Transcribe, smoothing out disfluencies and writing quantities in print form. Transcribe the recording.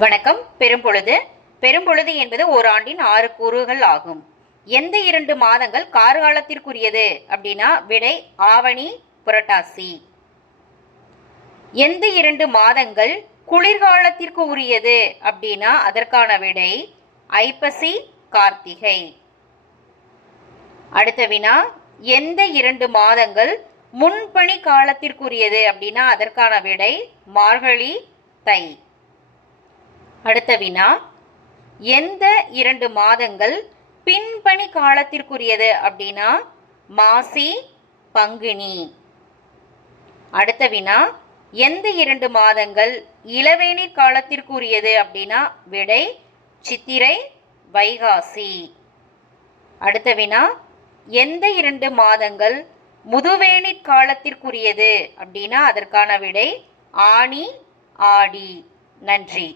வணக்கம். பெரும்பொழுது. பெரும்பொழுது என்பது ஓராண்டின் 6 கூறுகள் ஆகும். எந்த 2 மாதங்கள் கார்காலத்திற்குரியது அப்படின்னா விடை ஆவணி, புரட்டாசி. எந்த 2 மாதங்கள் குளிர்காலத்திற்கு உரியது அப்படின்னா அதற்கான விடை ஐப்பசி, கார்த்திகை. அடுத்த வினா, எந்த 2 மாதங்கள் முன்பனி காலத்திற்குரியது அப்படின்னா அதற்கான விடை மார்கழி, தை. அடுத்த வினா, எந்த 2 மாதங்கள் பின்பனி காலத்திற்குரியது அப்படின்னா மாசி, பங்குனி. அடுத்த வினா, எந்த 2 மாதங்கள் இளவேநீர் காலத்திற்குரியது அப்படின்னா விடை சித்திரை, வைகாசி. அடுத்த வினா, எந்த 2 மாதங்கள் முதுவேநீர் காலத்திற்குரியது அப்படின்னா அதற்கான விடை ஆனி, ஆடி. நன்றி.